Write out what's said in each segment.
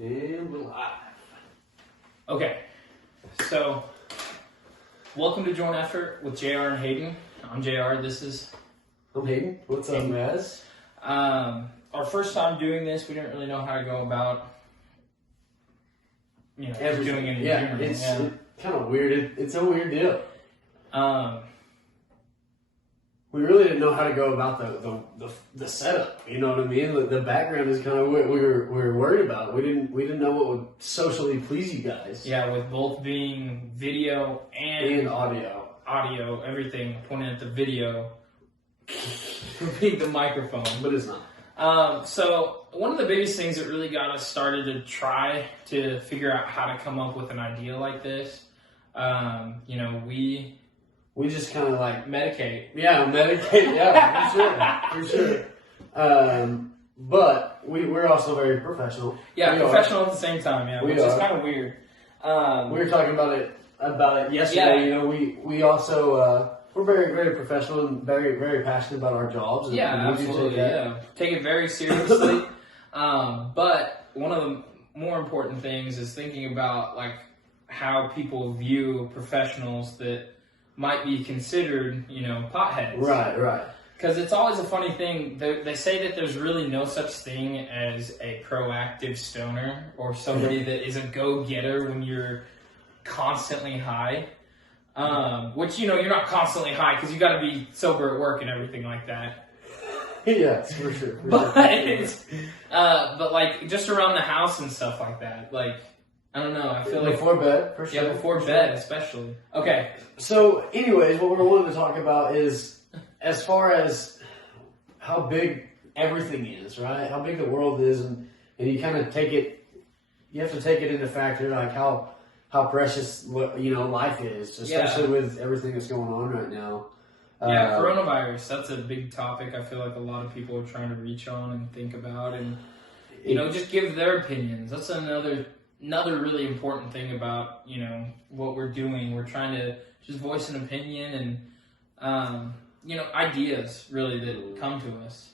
And we're live. Okay, so welcome to Joint Effort with JR and Hayden. I'm JR, this is... I'm Hayden. What's up, Maz? Our first time doing this, we didn't really know how to go about, doing it. It's kind of weird. It's a weird deal. We really didn't know how to go about the setup. You know what I mean? The background is kind of what we were worried about. We didn't know what would socially please you guys. Yeah, with both being video and audio, everything pointing at the video, being the microphone. But it's not. So one of the biggest things that really got us started to try to figure out how to come up with an idea like this, We just kind of like medicate. Yeah, medicate. Yeah, for sure. But we're also very professional. Yeah, professional at the same time. Yeah, which is kind of weird. We were talking about it yesterday. Yeah. We also we're very, very professional and very, very passionate about our jobs. Yeah, absolutely. Take it very seriously. But one of the more important things is thinking about like how people view professionals that might be considered, potheads. Right. Because it's always a funny thing. They say that there's really no such thing as a proactive stoner or somebody that is a go-getter when you're constantly high. Which, you're not constantly high because you got to be sober at work and everything like that. Yes, for sure. But like just around the house and stuff like that, like I don't know. I feel like before bed, for sure. Yeah, before bed especially. Okay. So, anyways, what we're wanting to talk about is as far as how big everything is, right? How big the world is, and you kind of take it. You have to take it into factor, like how precious life is, especially with everything that's going on right now. Yeah, coronavirus. That's a big topic. I feel like a lot of people are trying to reach on and think about, and just give their opinions. That's another really important thing about what we're doing. We're trying to just voice an opinion and ideas really that come to us,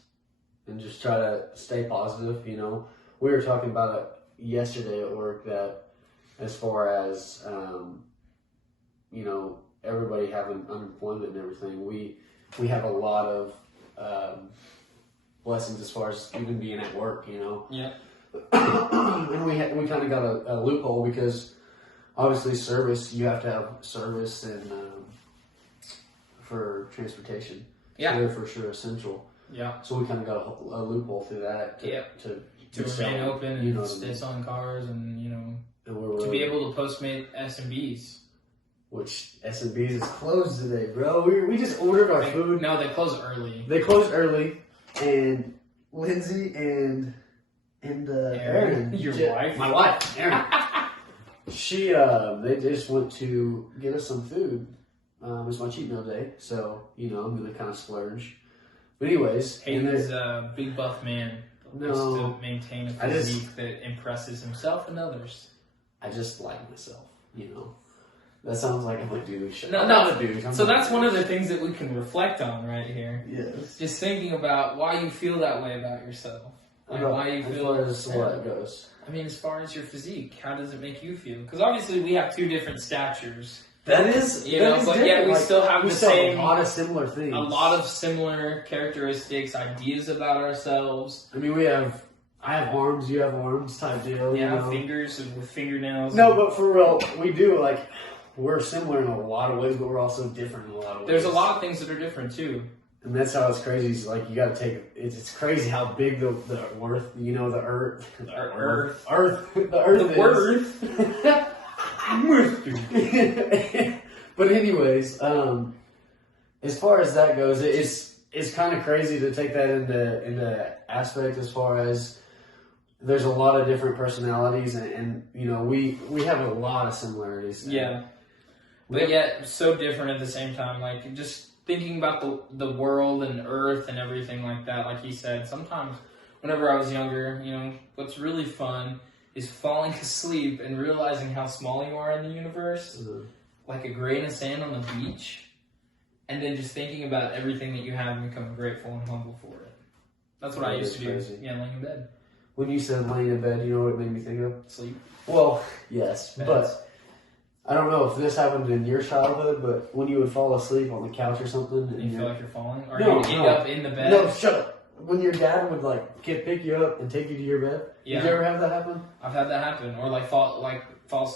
and just try to stay positive. We were talking about it yesterday at work that as far as everybody having unemployment and everything, we have a lot of blessings as far as even being at work. Yeah. And we kind of got a loophole because obviously you have to have service and for transportation. Yeah. So they're for sure essential. Yeah. So we kind of got a loophole through that to remain open and stay on cars and to be able to Postmate S&Bs. Which S&B's is closed today, bro. We just ordered our food. No, they closed early. They closed early, and Lindsay and Erin, your wife, my wife, Erin. They just went to get us some food. It's my cheat meal day, so I'm gonna kind of splurge. But anyways, Hayden's a big buff man. Likes to maintain a physique that impresses himself and others. I just like myself, That sounds like I'm a douche. No, I'm not a douche. So that's one of the things that we can reflect on right here. Yes. Just thinking about why you feel that way about yourself. Like why you feel as far as what goes. I mean, as far as your physique, how does it make you feel? Because obviously we have two different statures. That is, but yet we still have the same. A lot of similar things. A lot of similar characteristics, ideas about ourselves. I mean, I have arms, you have arms type deal. Yeah, fingers with fingernails. No, but for real, we do we're similar in a lot of ways, but we're also different in a lot of ways. There's a lot of things that are different too. And that's how it's crazy. It's like you got to take. It's crazy how big the earth. The earth. But anyways, as far as that goes, it's kind of crazy to take that into aspect as far as there's a lot of different personalities and we have a lot of similarities. Yeah, but yet so different at the same time. Like just thinking about the world and Earth and everything like that. Like he said, sometimes whenever I was younger, what's really fun is falling asleep and realizing how small you are in the universe, like a grain of sand on the beach, and then just thinking about everything that you have and becoming grateful and humble for it. That's what I used to do. Yeah, laying in bed. when you said laying in bed, you know what it made me think of? Sleep. Well, yes, Beds. but I don't know if this happened in your childhood, but when you would fall asleep on the couch or something, and You feel like you're falling? Or No, you end no. up in the bed? no, shut up. When your dad would like pick you up and take you to your bed, Yeah. did you ever have that happen? I've had that happen. Or fall asleep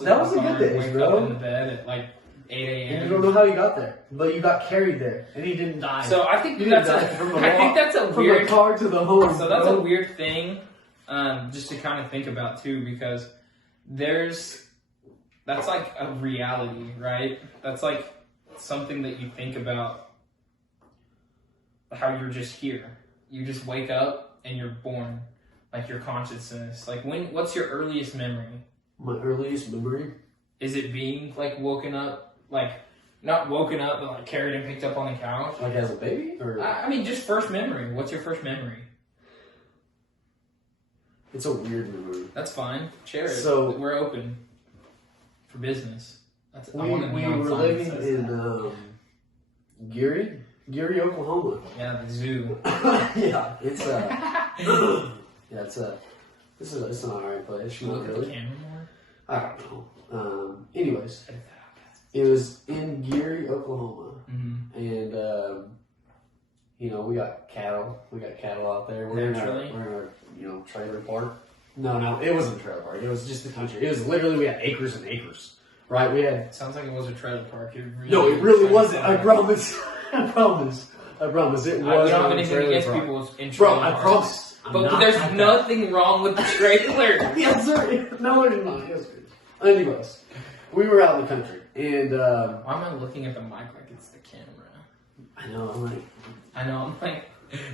That in was the the car good and days, wake bro. up in the bed at like 8 And a.m. you don't know how you got there, but you got carried there, and he didn't die. So I think You didn't that's die from the I think walk, that's a from weird the car to the home. So that's bro. a weird thing, just to kind of think about too, because that's like a reality, right? That's like something that you think about, how you're just here. You just wake up and you're born, like your consciousness. Like what's your earliest memory? My earliest memory. Is it being like woken up, like not woken up, but like carried and picked up on the couch? Like as a baby? Or I mean, just first memory. What's your first memory? it's a weird memory. That's fine. Share it. So- we're open for business. We were living in Geary, Oklahoma. Yeah, the zoo. Yeah, it's it's an alright place. Should we Not look at the really. camera more? I don't know. Anyways, Edit that out. it was in Geary, Oklahoma, Mm-hmm. and we got cattle. We got cattle out there. We're in our trailer park. No, it wasn't a trailer park. It was just the country. It was literally, we had acres and acres. Right? We had. Sounds like it was a trailer park. It really wasn't. I promise. I promise. It was. We don't have anything against people in trailer Bro, I parks. promise. But there's nothing wrong with the trailer. Yes, sir. No, there's not. Yes, sir. Anyways, we were out in the country, and Why am I looking at the mic like it's the camera? I know. I'm like,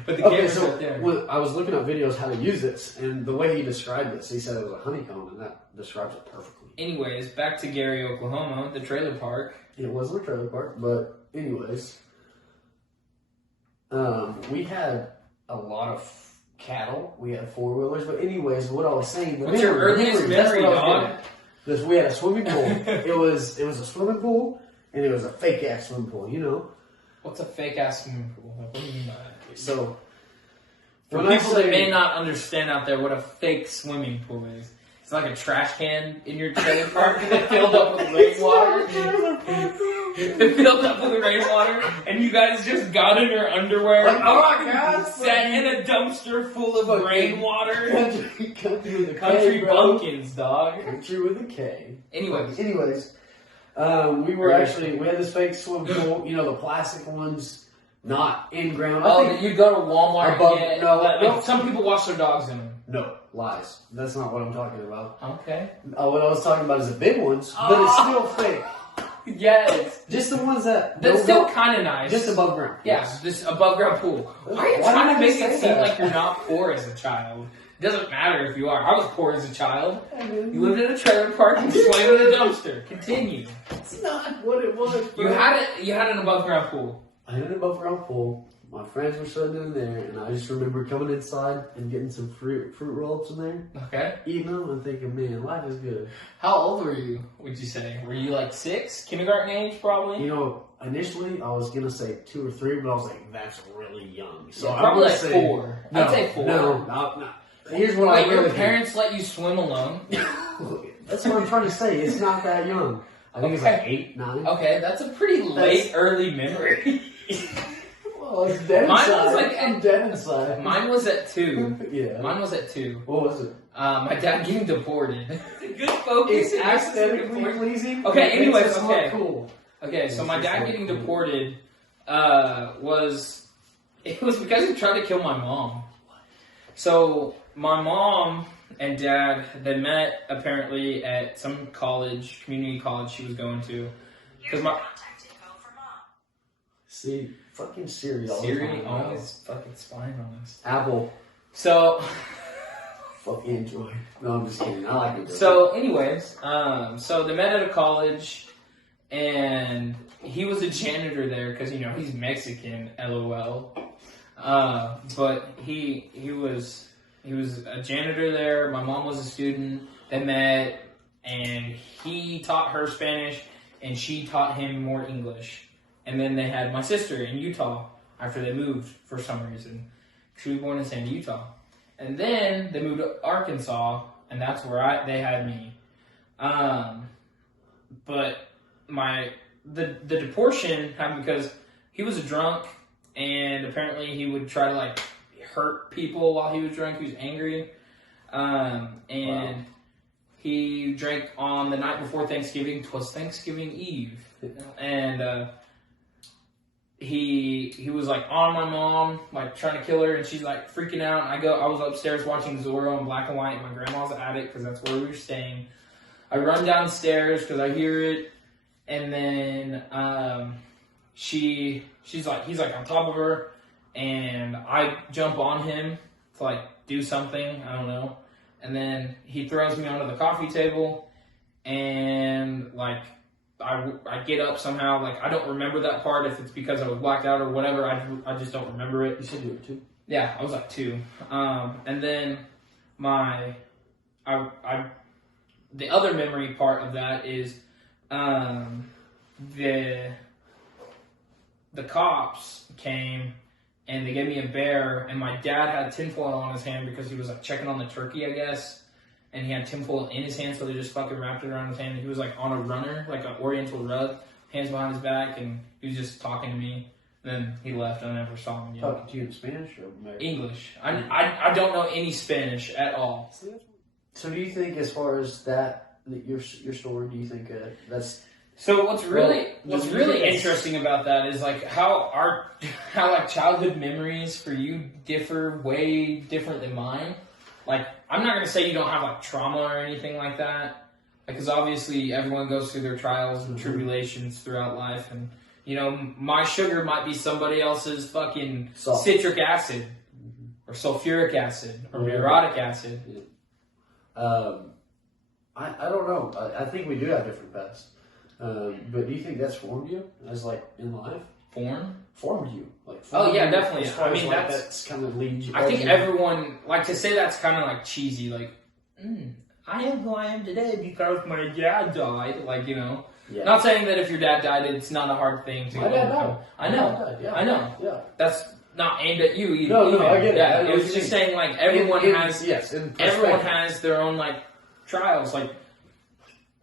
but the Okay, camera's so right there. when I was looking up videos how to use this, and the way he described this, he said it was a honeycomb, and that describes it perfectly. Anyways, back to Gary, Oklahoma, the trailer park. It wasn't a trailer park, but anyways, we had a lot of cattle. We had 4-wheelers, but anyways, what I was saying. What's your earliest memory, dog? Because we had a swimming pool. it was a swimming pool, and it was a fake ass swimming pool. You know. What's a fake ass swimming pool? Like, what do you mean by that? So, For when I people that say- may not understand out there what a fake swimming pool is, it's like a trash can in your trailer park that filled up with rainwater. It filled up with rainwater, and you guys just got in your underwear, Like, oh my God, sat in a dumpster full of fucking rainwater. country with a Country K, bro. bumpkins, dog. Country with a K. Anyways, we had this fake swimming pool, the plastic ones, not in ground. that you'd go to Walmart Above- and get. no, like, no. some people wash their dogs in them. No, lies. That's not what I'm talking about. Okay. What I was talking about is the big ones, but it's still fake. Yes. Just the ones that That's don't still go- kind of nice. just above ground. Yeah, Yes. this above ground pool. Why are you Why trying to did make I it say seem that? like you're not poor as a child? It doesn't matter if you are. I was poor as a child. You lived in a trailer park and swam in a dumpster. Continue. That's not what it was. You had an above ground pool. I had an above ground pool. My friends were sitting in there, and I just remember coming inside and getting some fruit roll-ups in there, Okay. eating them, and thinking, man, life is good. How old were you, would you say? Were you like 6? Kindergarten age, probably? Initially I was gonna say 2 or 3, but I was like, that's really young. So Yeah, I probably would like say 4. I'd say 4. No. Here's what Wait, I your really parents let you swim alone? think. That's what I'm trying to say. It's not that young. I think it's like 8, 9. Okay, that's a pretty late, early memory. Well, it's dead Mine inside. was like- I'm dead inside. Mine was at 2. Yeah. Mine was at 2. What was it? My dad getting deported. Good focus. It's aesthetically pleasing. Okay, It makes anyways, us look okay. cool. Okay, so my It's just dad like- getting deported was because he tried to kill my mom. So my mom and dad, they met apparently at some college, community college she was going to. Because my See, fucking Siri. all the Siri time. always fucking spying on us. Apple. So Fuck Android. No, I'm just kidding. I like Android. So, anyways, so they met at a college, and he was a janitor there because he's Mexican, LOL. But he was a janitor there. My mom was a student. They met, and he taught her Spanish, and she taught him more English. And then they had my sister in Utah after they moved for some reason. She was born in Sandy, Utah. And then they moved to Arkansas, and that's where they had me. But the deportation happened because he was a drunk, and apparently he would try to like hurt people while he was drunk. He was angry, and he drank on the night before Thanksgiving. 'Twas Thanksgiving Eve, and he was like on my mom, like trying to kill her, and she's like freaking out. I was upstairs watching Zorro in black and white in my grandma's attic because that's where we were staying. I run downstairs because I hear it, and then he's like on top of her, and I jump on him to like do something, I don't know, and then he throws me onto the coffee table, and like I get up somehow. Like I don't remember that part, if it's because I was blacked out or whatever. I just don't remember it. You said you were 2? Yeah, I was like 2. And then the other memory part of that is the cops came and they gave me a bear, and my dad had tinfoil on his hand because he was like checking on the turkey, I guess, and he had tinfoil in his hand, so they just fucking wrapped it around his hand. He was like on a runner, like an oriental rug, hands behind his back, and he was just talking to me. Then he left, and I never saw him again. Talking to you in Spanish or American? English. I don't know any Spanish at all. So do you think, as far as that your story, do you think that's... So what's really interesting about that is like how like childhood memories for you differ way different than mine. Like I'm not gonna say you don't have like trauma or anything like that, because obviously everyone goes through their trials and tribulations throughout life, and you know my sugar might be somebody else's fucking citric acid or sulfuric acid or neurotic acid. I don't know. I think we do have different paths. But do you think that's formed you as like in life? Formed you, like. Oh yeah, definitely. I mean, like that's kind of leads you. I think everyone like to say that's kind of like cheesy. Like, I am who I am today because my dad died. Like, you know, not saying that if your dad died, it's not a hard thing to. My dad died. I know. I know. Yeah. That's not aimed at you either. No, I get it. Yeah, it was just saying like everyone has their own like trials. Like.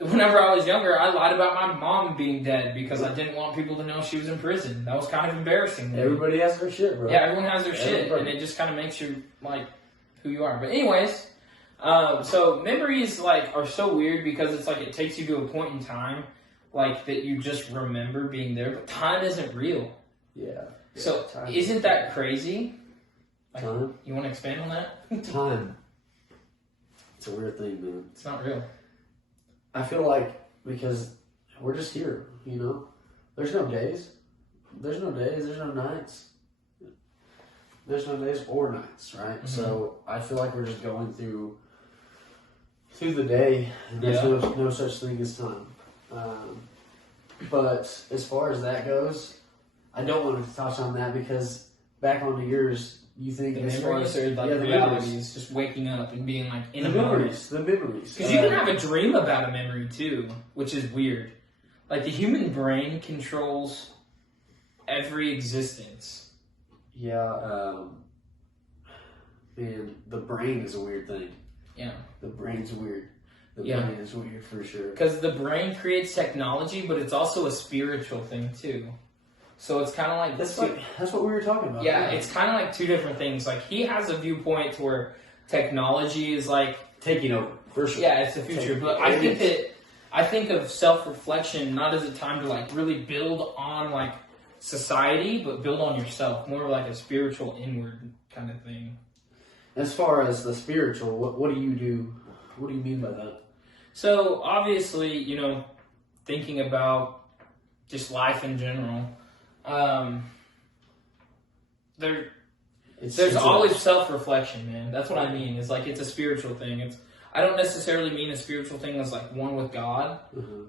Whenever I was younger, I lied about my mom being dead because I didn't want people to know she was in prison. That was kind of embarrassing. Everybody has their shit, bro. Yeah, everyone has their shit, and it just kind of makes you like who you are. But anyways, so memories like are so weird because it's like it takes you to a point in time like that you just remember being there, but time isn't real. Yeah. So isn't that crazy? Like, time. You want to expand on that? Time. It's a weird thing, man. It's not real. I feel like because we're just here, you know. There's no days. There's no days. There's no nights. There's no days or nights, right? Mm-hmm. So I feel like we're just going through the day, and there's no such thing as time. But as far as that goes, I don't want to touch on that because back onto yours. You think the memories are like realities, just waking up and being like in the memories. Because you can have a dream about a memory too, which is weird. Like the human brain controls every existence. Yeah, man, the brain is a weird thing. Yeah, the brain's weird. The brain is weird for sure. Because the brain creates technology, but it's also a spiritual thing too. So it's kind of like that's what we were talking about. Yeah, it's kind of like two different things. Like he has a viewpoint where technology is like taking over for sure. Yeah, it's the future. But I think of self-reflection not as a time to like really build on like society, but build on yourself. More like a spiritual inward kind of thing. As far as the spiritual, what do you do? What do you mean by that? So obviously, you know, thinking about just life in general. There's always self-reflection, man. That's what I mean. It's like it's a spiritual thing. I don't necessarily mean a spiritual thing as like one with God,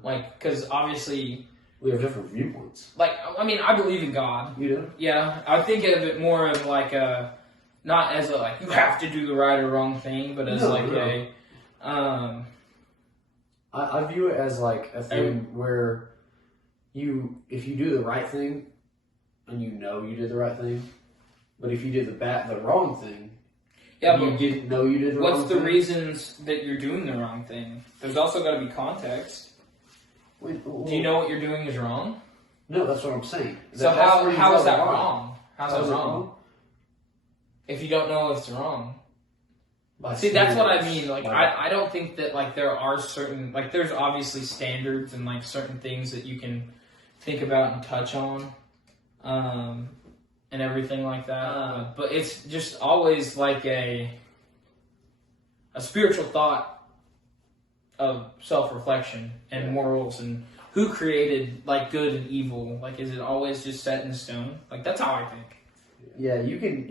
like because obviously we have different viewpoints. Like I mean, I believe in God. You do? Yeah, I think of it more of like not as a like you have to do the right or wrong thing, but as I view it as like a thing where if you do the right thing. And you know you did the right thing, but if you did the wrong thing, Yeah, you but didn't know you did the wrong what's the thing. reasons that you're doing the wrong thing? There's also got to be context. Wait, Do you know what you're doing is wrong? No, that's what I'm saying. So That's how where you how draw is the that line. wrong? How's How's that it wrong? If you don't know if it's wrong. By See, that's what I standards. mean. Like, By- I don't think that, like, there are certain, like, there's obviously standards and, like, certain things that you can think about and touch on, and everything like that. But it's just always like a spiritual thought of self-reflection and morals and who created, like, good and evil. Like, is it always just set in stone? Like, that's how I think. Yeah, you can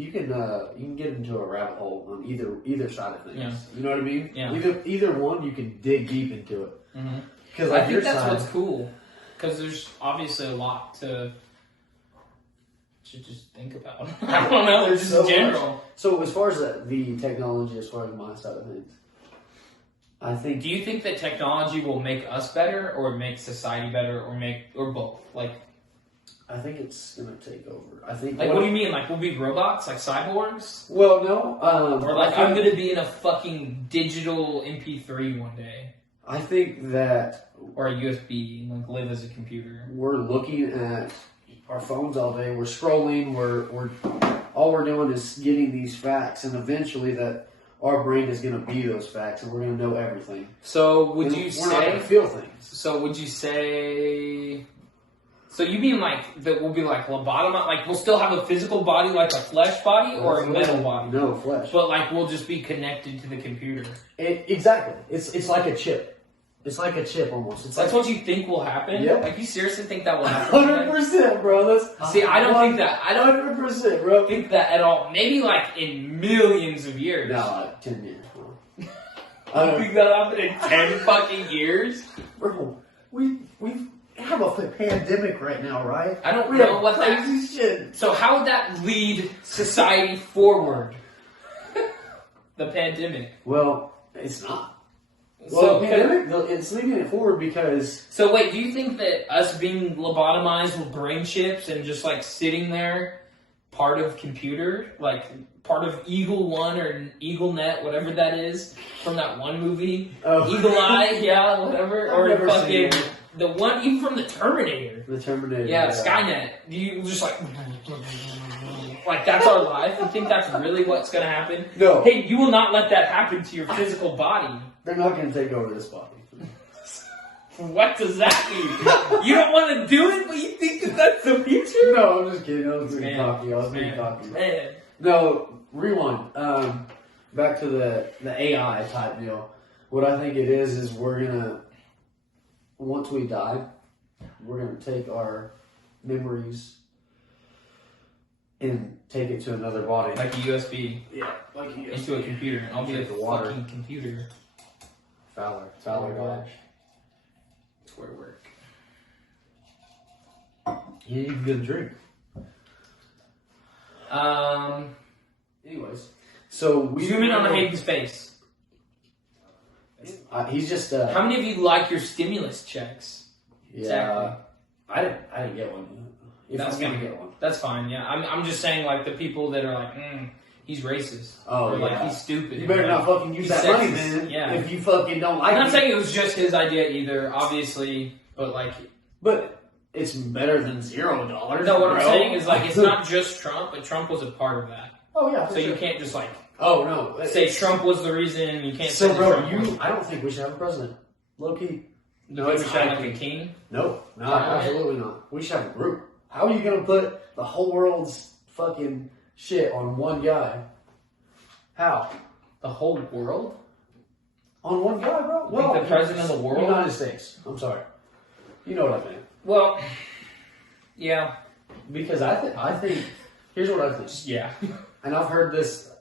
get into a rabbit hole on either side of things. Yeah. You know what I mean? Yeah. Either one, you can dig deep into it. Mm-hmm. Because I like think your that's side, what's cool, because there's obviously a lot to just think about. I don't know, There's just so in general. much. So as far as the technology, as far as my side of things, I think. Do you think that technology will make us better, or make society better, or both? Like I think it's gonna take over. I think. what do you mean? Like we'll be robots, like cyborgs, Well, no. or like I I'm think, gonna be in a fucking digital MP3 one day, I think that or a USB, and like live as a computer. we're looking at our phones all day. We're scrolling. We're all we're doing is getting these facts, and eventually that our brain is going to be those facts, and we're going to know everything. So would And you we're not going say? to feel things? So would you say? So you mean like that we'll be like lobotomized? Like we'll still have a physical body, like a flesh body, or a metal body? No flesh. But like we'll just be connected to the computer. Exactly. It's like a chip. It's like a chip almost. It's That's like what you think will happen? Yep. Like you seriously think that will happen? 100%, bro. That's See, I don't think that. I don't 100%, bro. think that at all. Maybe like in millions of years. No, like 10 years. Bro. You think that'll happen in 10 fucking years? Bro, we have a pandemic right now, right? I don't We know have what that. crazy shit. So how would that lead society forward? The pandemic. Well, it's not. So, Well, pandemic, it's leading it forward because so wait, do you think that us being lobotomized with brain chips and just like sitting there, part of computer, like part of Eagle One or Eagle Net, whatever that is, from that one movie, Eagle Eye, yeah, whatever, or never fucking seen it. the one even from the Terminator, the Terminator. yeah, Skynet. Do you just like that's our life? You think that's really what's gonna happen? No. Hey, you will not let that happen to your physical body. They're not going to take over this body. What does that mean? You don't want to do it, but you think that that's the future? No, I'm just kidding. I was being Man. cocky. I was being cocky. Man. No, rewind. Back to the AI type deal. What I think it is we're gonna, once we die, we're gonna take our memories and take it to another body. Like a USB Yeah, like you into a computer. I'll be a Take the water. fucking computer. Fowler Oh, Dodge. That's where to work. You can get a drink. Anyways, so we Zoom in on Hayden's face. He's just How many of you like your stimulus checks? yeah. Exactly. I didn't get one. If That's I'm gonna fine. get one. That's fine, yeah. I'm just saying, like, the people that are like, he's racist. Oh, or, like, yeah. he's stupid. You better not fucking use He's that money, sexist. man. Yeah. If you fucking don't like I'm not it. saying it was just his idea either, obviously, but, like, But it's better than $0. no, what I'm bro. saying is, like, it's not just Trump, but Trump was a part of that. Oh yeah. So for you sure. can't just, like, Oh no. say Trump was the reason. You can't So say bro, Trump was I don't think we should have a president. Low key. the it's should have, like, happening. a king. No, Yeah. absolutely not. We should have a group. How are you gonna put the whole world's fucking shit on one guy? How? The whole world? On one guy, bro? Like the president of the world? United States. I'm sorry. You know what I mean? Well, yeah. Because I think. Here's what I think. Yeah. And I've heard this.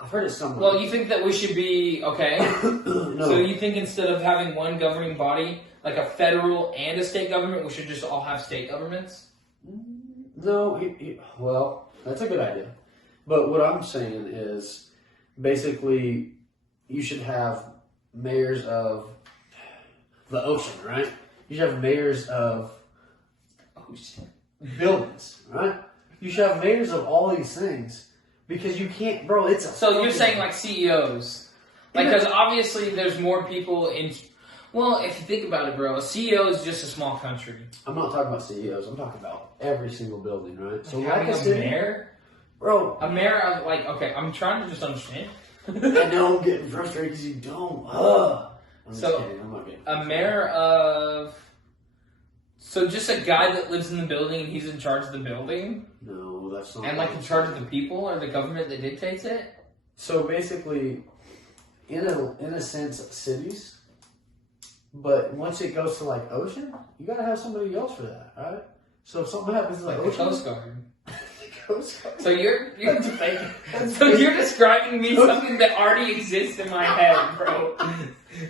I've heard it somewhere. Well, you think that we should be, okay. No. So you think instead of having one governing body, like a federal and a state government, we should just all have state governments? No, well, that's a good idea. But what I'm saying is, basically, you should have mayors of the ocean, right? You should have mayors of Oh, shit. buildings, right? You should have mayors of all these things Because you can't, bro. It's so you're saying like CEOs, like because obviously there's more people in. Well, if you think about it, bro, a CEO is just a small country. I'm not talking about CEOs. I'm talking about every single building, right? So having a mayor, bro, a mayor of like okay, I'm trying to just understand. I know I'm getting frustrated because you don't. I'm just kidding. I'm not getting frustrated. A mayor of. So just a guy that lives in the building and he's in charge of the building? No, that's not. And like in charge of the people or the government that dictates it? So basically, in a sense, cities. But once it goes to like ocean, you gotta have somebody else for that, right? So if something happens to like the ocean, Coast Guard. Coast Guard. So you're describing me something that already exists in my head, bro.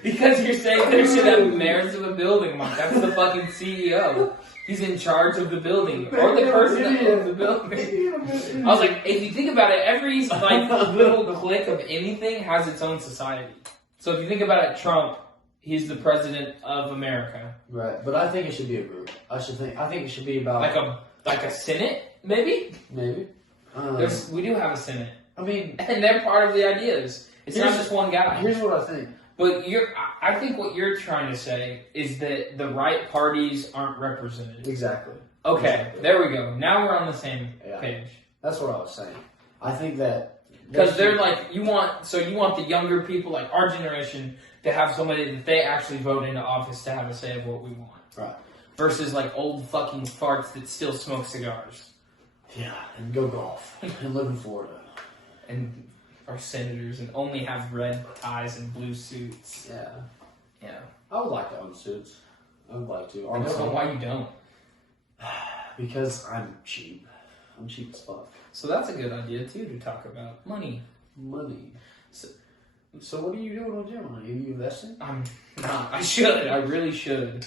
Because you're saying there should have mayors of a building. I'm like, that's the fucking CEO. He's in charge of the building. Or the person that owns the building. I was like, if you think about it, every like little clique of anything has its own society. So if you think about it, Trump, he's the president of America. Right, but I think it should be a group. I think it should be about like a Senate, maybe. Maybe. We do have a Senate. I mean, and they're part of the ideas. It's not just one guy. Here's what I think. But I think what you're trying to say is that the right parties aren't represented. Exactly. Okay, exactly. There we go. Now we're on the same page. That's what I was saying. I think that because they're like you want the younger people like our generation to have somebody that they actually vote into office to have a say of what we want. Right. Versus like old fucking farts that still smoke cigars. Yeah, and go golf and live in Florida. And are senators and only have red ties and blue suits. Yeah. Yeah. I would like to own suits. I would like to. I don't know why you don't. Because I'm cheap. I'm cheap as fuck. So that's a good idea too to talk about. Money. So what are you doing with your money? Are you investing? I'm not. I should. I really should.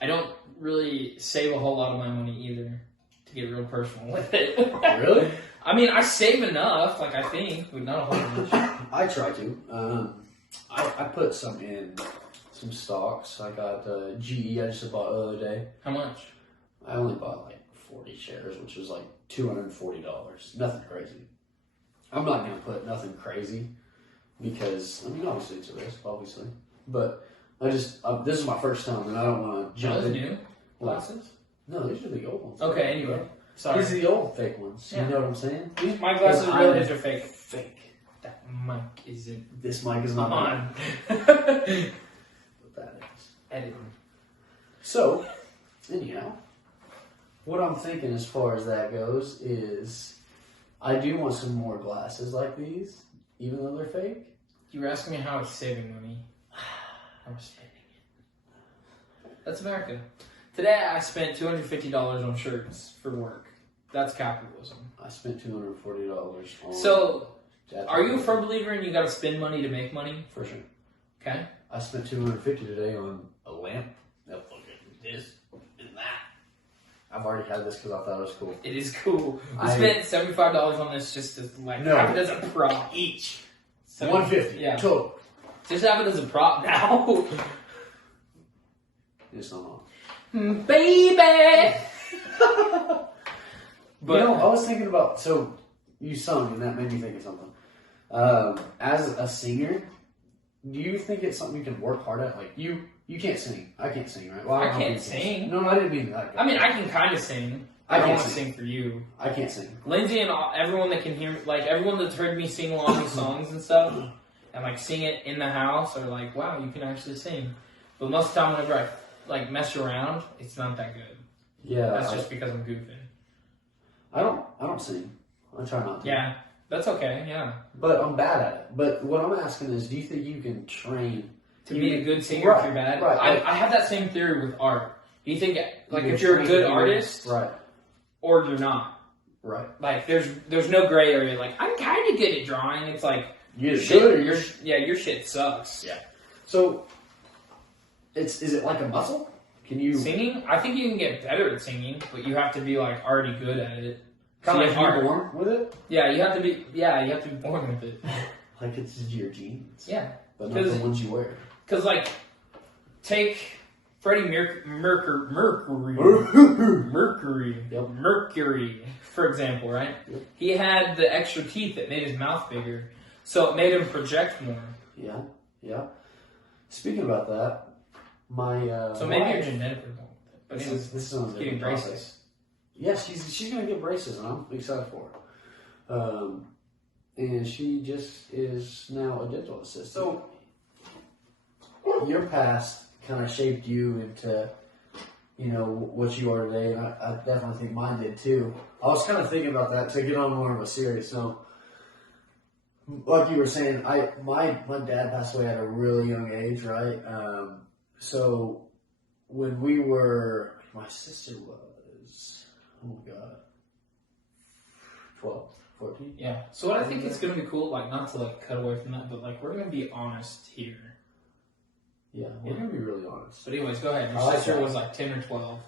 I don't really save a whole lot of my money either, to get real personal with it. Really? I mean, I save enough, like I think, but not a whole bunch. I try to. I put some in some stocks. I got GE. I just bought the other day. How much? I only bought like 40 shares, which was like $240. Nothing crazy. I'm not gonna put nothing crazy because I mean, obviously it's a risk, obviously, but I just this is my first time, and I don't want to jump in. New glasses? No, these are the old ones. Okay. Anyway, sorry. These are the old fake ones. Yeah. You know what I'm saying? My glasses are real. These are fake. Fake. That mic isn't. This mic is not on. But that is Editing. So, anyhow, what I'm thinking as far as that goes is, I do want some more glasses like these, even though they're fake. You were asking me how I was saving money. I was spending it. That's America. Today I spent $250 on shirts for work. That's capitalism. I spent $240 on. So, are you a firm believer in you got to spend money to make money? For sure. Okay. I spent $250 today on a lamp. That fucking this and that. I've already had this because I thought it was cool. It is cool. I spent $75 on this just to like have it as a prop each. $150. Yeah. Total. Just have it as a prop now. It's not on. Baby! But you know, I was thinking about, so you sung and that made me think of something. As a singer, do you think it's something you can work hard at? Like you can't sing. I can't sing, right? Well, I can't sing. No, I didn't mean that. I mean, I can kind of sing. I don't want to sing for you. I can't sing. Lindsay and everyone that can hear me, like everyone that's heard me sing along with songs and stuff, and like sing it in the house, are like, wow, you can actually sing. But most of the time, whenever I like mess around, it's not that good. Yeah. That's just because I'm goofing. I don't sing. I try not to. Yeah, that's okay, yeah. But I'm bad at it. But what I'm asking is, do you think you can train to be a good singer if you're bad? Right. I have that same theory with art. Do you think, like, if you're a good artist, right, or you're not, right? Like, there's no gray area. Like, I'm kind of good at drawing. It's like you're good. Your shit sucks. Yeah. So, is it like a muscle? Can you singing? I think you can get better at singing, but you have to be like already good at it. Kind of like you're born with it. Yeah, you have to be. Yeah, you have to be born with it. Like it's your genes. Yeah, but not the ones you wear. Because like, take Mercury, for example, right? Yep. He had the extra teeth that made his mouth bigger, so it made him project more. Yeah, yeah. Speaking about that, my so maybe you're genetically born with it. But this is on the getting braces. process. Yeah, she's gonna get braces, and I'm excited for her. And she just is now a dental assistant. So your past kind of shaped you into, what you are today, and I definitely think mine did too. I was kind of thinking about that to get on more of a serious note. Like you were saying, my dad passed away at a really young age, right? So when we were, my sister was, oh my God, 12, 14. Yeah. So what I think it's gonna be cool, like not to like cut away from that, but like we're gonna be honest here. Yeah, we're gonna be really honest. But anyways, go ahead. Your sister was like 10 or 12.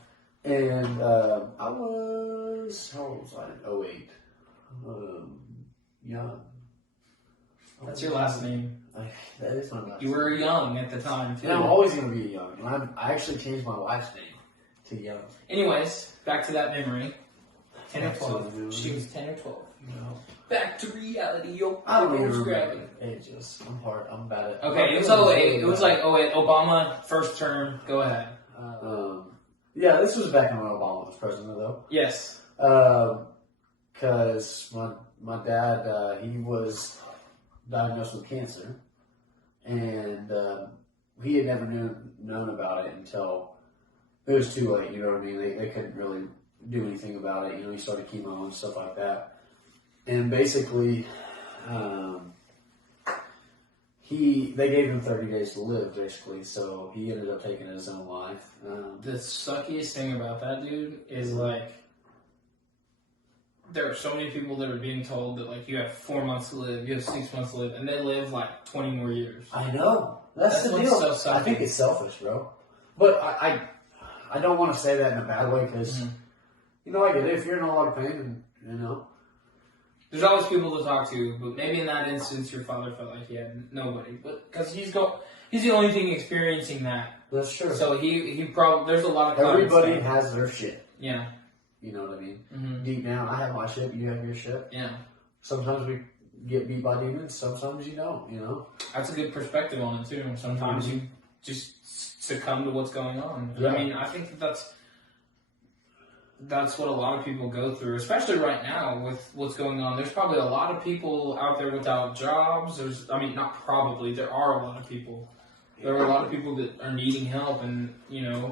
And I was, how old was I in 08? Young. That's your last name. That is my last You were young at the time, too. And I'm always going to be young. And I actually changed my wife's name to Young. Anyways, back to that memory. 10 or 12. Absolutely. She was 10 or 12. No. Back to reality, yo. I don't even gravity. remember ages. I'm hard. I'm bad at Okay, it was 08. It was like 08. Obama, first term. Go ahead. Yeah, this was back when Obama was president, though. Yes. Because my dad, he was diagnosed with cancer, and he had never known about it until it was too late. You know what I mean? They couldn't really do anything about it. He started chemo and stuff like that, and basically, they gave him 30 days to live, basically. So he ended up taking his own life. The suckiest thing about that, dude, is like, there are so many people that are being told that like you have 4 months to live, you have 6 months to live, and they live like 20 more years. I know. That's the deal. So I think it's selfish, bro. But I don't want to say that in a bad way because, I get it. If you're in a lot of pain, and, There's always people to talk to, but maybe in that instance your father felt like he had nobody. But because he's the only thing experiencing that. That's true. So he probably, there's a lot of everybody has their shit. Yeah. You know what I mean? Mm-hmm. Deep down, I have my shit, you have your shit. Yeah. Sometimes we get beat by demons, sometimes you don't, That's a good perspective on it, too. Sometimes you just succumb to what's going on. Yeah. I mean, I think that's what a lot of people go through, especially right now with what's going on. There's probably a lot of people out there without jobs. Not probably, there are a lot of people. There are a lot of people that are needing help, and,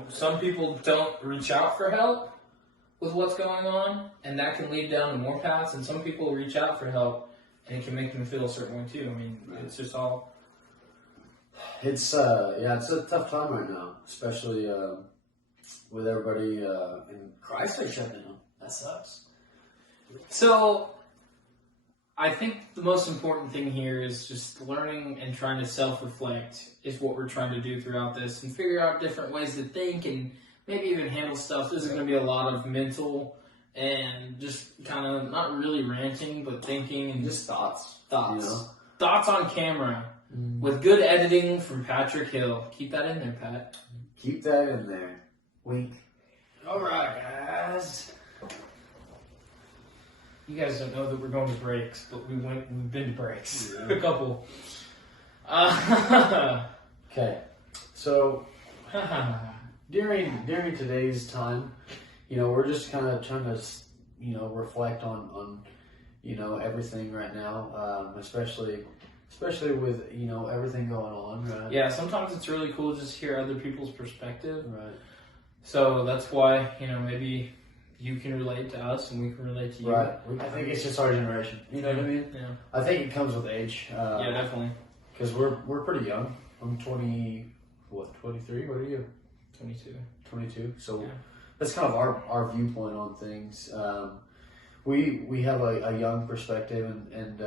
some people don't reach out for help with what's going on, and that can lead down to more paths, and some people reach out for help, and it can make them feel a certain way too. I mean, it's just all... It's a tough time right now, especially with everybody in Christ are shut down. That sucks. So, I think the most important thing here is just learning and trying to self-reflect is what we're trying to do throughout this, and figure out different ways to think and maybe even handle stuff. This is going to be a lot of mental and just kind of not really ranting, but thinking and just thoughts. Thoughts on camera with good editing from Patrick Hill. Keep that in there, Pat. Keep that in there. Wink. All right, guys. You guys don't know that we're going to breaks, but we've been to breaks. Yeah. A couple. Okay. So during today's time, we're just kind of trying to, reflect on everything right now, especially with, everything going on, right? Yeah, sometimes it's really cool just to hear other people's perspective. Right. So that's why, maybe you can relate to us and we can relate to you. Right. I think it's just our generation. You know what I mean? Yeah. I think it comes with age. Yeah, definitely. Because we're pretty young. I'm 23? What are you? 22. 22. So yeah. That's kind of our viewpoint on things. We have a young perspective, and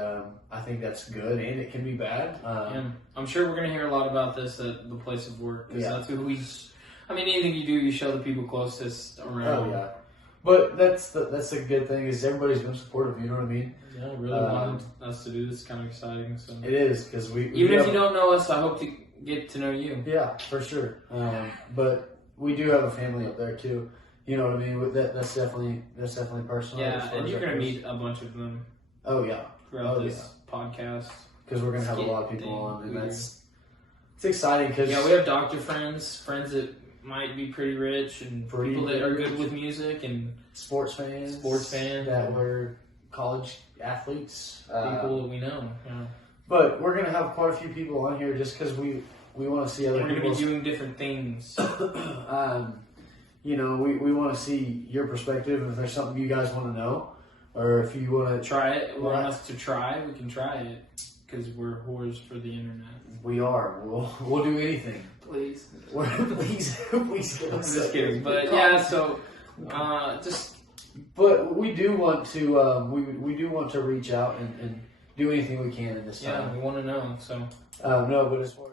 I think that's good, and it can be bad. And I'm sure we're going to hear a lot about this at the place of work, because that's who anything you do, you show the people closest around. Oh, yeah. But that's the good thing, is everybody's been supportive, you know what I mean? Yeah, I really wanted us to do this. Kind of exciting. So it is, because we even if you don't know us, I hope to get to know you. Yeah, for sure. But we do have a family up there too. You know what I mean? That's definitely personal. Yeah, and you're gonna meet a bunch of them. Oh yeah, throughout this podcast because we're gonna have a lot of people on, and it's exciting because we have doctor friends that might be pretty rich, and people that are good with music, and sports fans that were college athletes, people that we know. Yeah. But we're gonna have quite a few people on here just because we want to see other. We're gonna be doing different things. You know, we want to see your perspective. If there's something you guys want to know, or if you want to try it, want us to try, we can try it because we're whores for the internet. We are. We'll do anything. Please. Please get us. I'm just kidding. But yeah, so just. But we do want to. We do want to reach out and do anything we can in this time. Yeah, we want to know. So. No, but as far